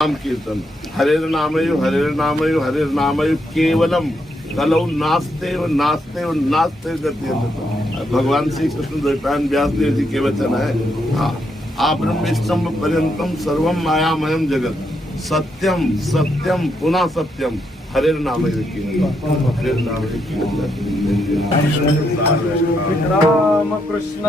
नाम कीर्तन हरेर्नामयु केवलम कलौ नास्ते गति। भगवान श्री कृष्ण द्वैपायन व्यास देव जी के वचन है। ब्रह्मस्तंभ पर्यंतम सर्वम मायामयम जगत सत्यम सत्यम पुनः सत्यम हरेर्नामयु राम कृष्ण